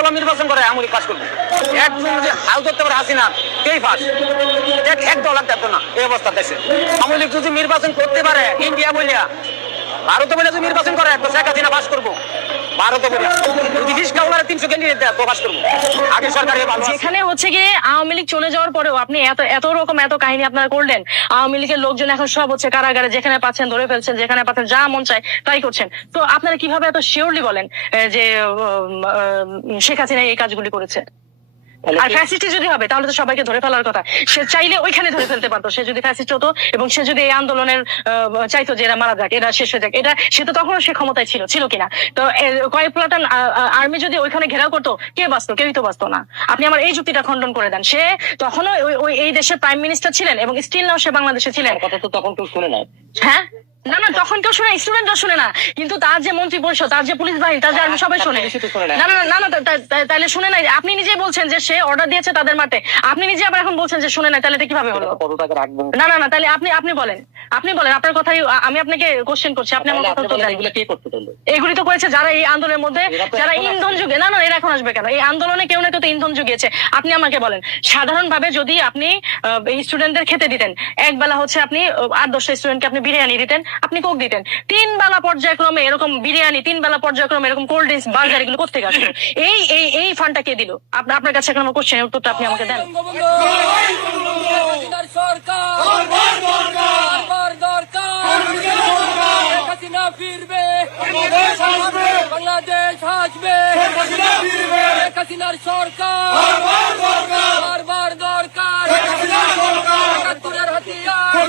রিক্সাওয়ালা নির্বাচন করে আওয়ামী লীগ পাস করবে। একজন যদি হাল ধরতে পারে হাসিনা এই পাস, এক ডলার দেখতো না এই অবস্থা দেশে। আওয়ামী লীগ যদি নির্বাচন করতে পারে ইন্ডিয়া বলিয়া, ভারতে বলে যদি নির্বাচন করে তো শেখ হাসিনা পাস করবো। ভারতে বলে যদি রিক্সাওয়ালা 300 ক্যান্ডিডেট দেয় তো পাস করবো। আগে সরকার যেখানে হচ্ছে গিয়ে আওয়ামী লীগ চলে যাওয়ার পরেও আপনি এত রকম এত কাহিনী আপনারা করলেন, আওয়ামী লীগের লোকজন এখন সব হচ্ছে কারাগারে, যেখানে পাচ্ছেন ধরে ফেলছেন, যেখানে পাচ্ছেন যা মন চায় তাই করছেন। তো আপনারা কিভাবে এত শিওরলি বলেন যে শেখ হাসিনা এই কাজগুলি করেছে? আর ফ্যাসিস্ট যদি হবে তাহলে তো সবাইকে ধরে ফেলার কথা। সে চাইলে ওইখানে ধরে ফেলতে পারতো, সে যদি ফ্যাসিস্ট হতো এবং সে যদি এই আন্দোলনের চাইতো যে এরা মারা যাক, এরা শেষ হয়ে যাক, এটা সে তো তখনও সে ক্ষমতায় ছিল কিনা? তো কয়েক প্লাটান আর্মি যদি ওইখানে ঘেরাও করতো, কে বাঁচতো? কেউই তো বাঁচতো না। আপনি আমার এই যুক্তিটা খণ্ডন করে দেন। সে তখনও ওই এই দেশের প্রাইম মিনিস্টার ছিলেন এবং স্টিল নাও সে বাংলাদেশে ছিলেন। কথা তো তখন কেউ শুনে না। হ্যাঁ, না তখন কেউ শুনে, স্টুডেন্টরা শুনে না, কিন্তু তার যে মন্ত্রী পরিষদ, তার যে পুলিশ বাহিনী, তার যে আর্মি সবাই শুনে। না তাহলে শুনে নাই। আপনি নিজেই বলছেন যে সে অর্ডার দিয়েছে তাদের মারতে, আপনি নিজে আবার এখন বলছেন যে শুনে নাই, তাহলে এটা কিভাবে হলো? না তাহলে আপনি বলেন আপনার কথাই আমি আপনাকে কোশ্চেন করছি, আপনি আমার কথা উত্তর দেন। এগুলি তো করেছে যারা এই আন্দোলনের মধ্যে, যারা ইন্ধন যুগে, না এরা এখন আসবে কেন? এই আন্দোলনে কেউ না কেউ তো ইন্ধন যুগিয়েছে। আপনি আমাকে বলেন, সাধারণভাবে যদি আপনি এই স্টুডেন্টদের খেতে দিতেন, এক বেলা হচ্ছে আপনি 8-10টা স্টুডেন্টকে আপনি বিরিয়ানি দিতেন, আপনি কোক দিতেন, 3 বেলা পর্যায়ক্রমে এরকম বিরিয়ানি, 3 বেলা পর্যায়ক্রমে এরকম কোল্ড ড্রিঙ্কস, বার্গার, এগুলো কোথেকে আসলো? এই ফান্ডটা কে দিল? আপনার কাছে এখন আমার কোশ্চেনের উত্তরটা আপনি আমাকে দেন। বাংলাদেশ আসবে, হাসিনার সরকার বারবার দরকার, হাতিয়ার